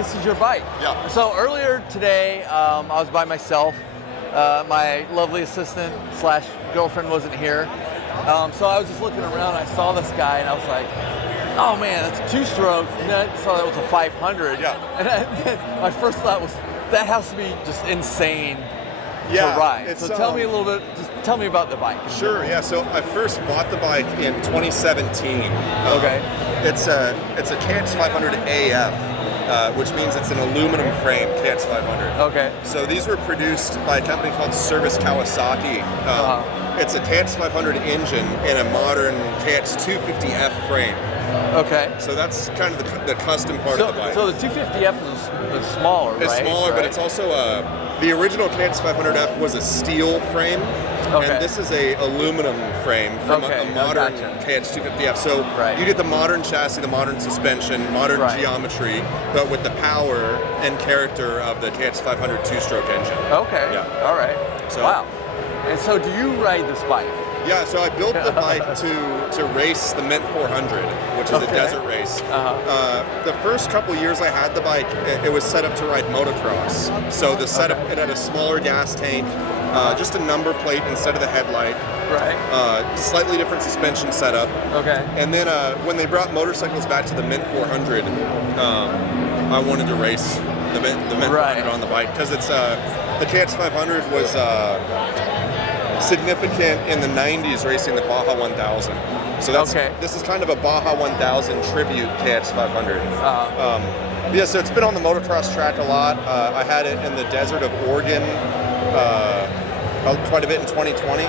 this is your bike. Yeah. So earlier today, I was by myself. My lovely assistant / girlfriend wasn't here. So I was just looking around, I saw this guy, and I was like, oh man, that's a two-stroke. And then I saw that was a 500. Yeah. And my first thought was, that has to be just insane to ride. So tell me a little bit, just tell me about the bike. Sure, yeah. So I first bought the bike in 2017. Okay. It's a KX500AF, which means it's an aluminum frame KX500. Okay. So these were produced by a company called Service Kawasaki. It's a KX500 engine in a modern KX250F frame. Okay. So that's kind of the custom part of the bike. So the 250F is smaller, right? It's smaller, but it's also the original KX500F was a steel frame, and this is a aluminum frame from a modern KX250F. So you get the modern chassis, the modern suspension, modern geometry, but with the power and character of the KX500 two-stroke engine. Okay. Yeah. All right. So, wow. And so do you ride this bike? Yeah, so I built the bike to race the Mint 400, which is a desert race. The first couple years I had the bike, it was set up to ride motocross. So the setup, it had a smaller gas tank, just a number plate instead of the headlight. Right. Slightly different suspension setup. Okay. And then when they brought motorcycles back to the Mint 400, I wanted to race the Mint 400 on the bike because it's the KX500 was significant in the 90s racing the Baja 1000. So that's this is kind of a Baja 1000 tribute KX500. Yeah, so it's been on the motocross track a lot. I had it in the desert of Oregon quite a bit in 2020,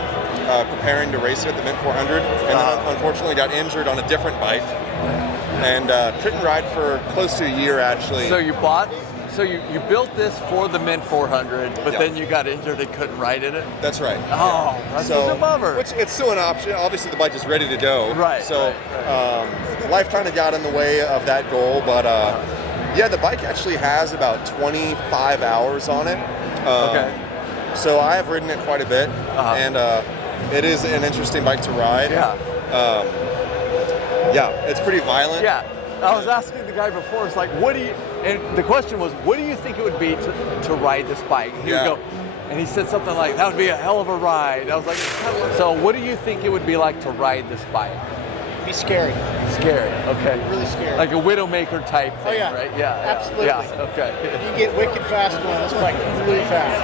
preparing to race it at the Mint 400, and then unfortunately got injured on a different bike and couldn't ride for close to a year actually. So you built this for the Mint 400, but then you got injured and couldn't ride in it? That's right. Oh, that's a bummer. Which it's still an option. Obviously the bike is ready to go. Right. So life kind of got in the way of that goal, but yeah, the bike actually has about 25 hours on it. So I have ridden it quite a bit, and it is an interesting bike to ride. Yeah. Yeah, it's pretty violent. Yeah. I was asking the guy before, it's like, and the question was, what do you think it would be to ride this bike? And he would go, and he said something like, that would be a hell of a ride. I was like, so what do you think it would be like to ride this bike? Be scary. Scary, okay. Really scary. Like a Widowmaker type thing, right? Yeah. Absolutely. Yeah, okay. You get wicked fast on this bike, really fast.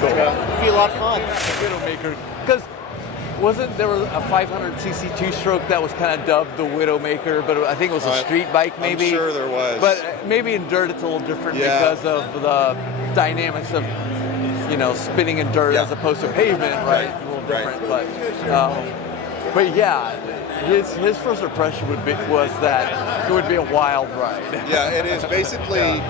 Cool. It'd be a lot of fun. Widowmaker, because wasn't there a 500cc two-stroke that was kind of dubbed the Widowmaker, but I think it was a street bike maybe? I'm sure there was. But maybe in dirt it's a little different because of the dynamics of, spinning in dirt as opposed to pavement, right? It's a little different, but yeah, his first impression was that it would be a wild ride. Yeah, it is. Basically,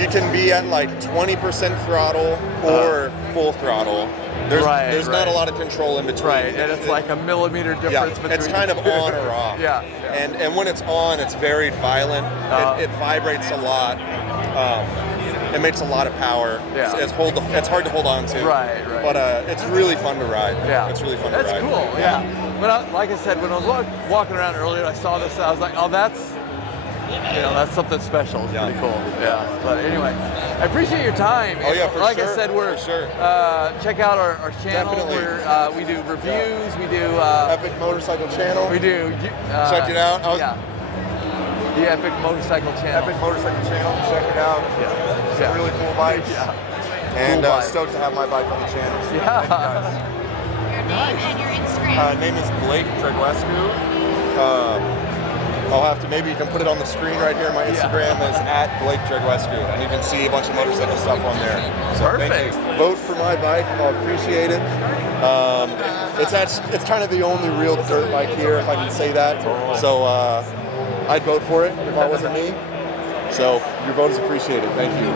you can be at like 20% throttle or full throttle. There's not a lot of control in between. Right, and it's like a millimeter difference between. It's kind of on or off. And when it's on, it's very violent. It vibrates a lot. It makes a lot of power. It's hard to hold on to. Right. But it's really fun to ride. Yeah. It's really fun to ride. That's cool, yeah. But like I said, when I was walking around earlier, I saw this, I was like, oh, that's something special. It's pretty cool. Yeah. But anyway, I appreciate your time. Oh yeah, for like sure. I said, check out our channel. Definitely. We do reviews. We do Epic Motorcycle Channel. We do. Check it out. The Epic Motorcycle Channel. Epic Motorcycle Channel. Check it out. Some really cool bikes. And stoked to have my bike on the channel. So yeah. Thank you guys. Your name and your Instagram. Name is Blake Draguesku. Maybe you can put it on the screen right here. My Instagram is @Blake Draguesku, and you can see a bunch of motorcycle stuff on there. So perfect. Thank you. Vote for my bike. I'll appreciate it. It's kind of the only real dirt bike here, if I can say that. So I'd vote for it if I wasn't me. So your vote is appreciated. Thank you.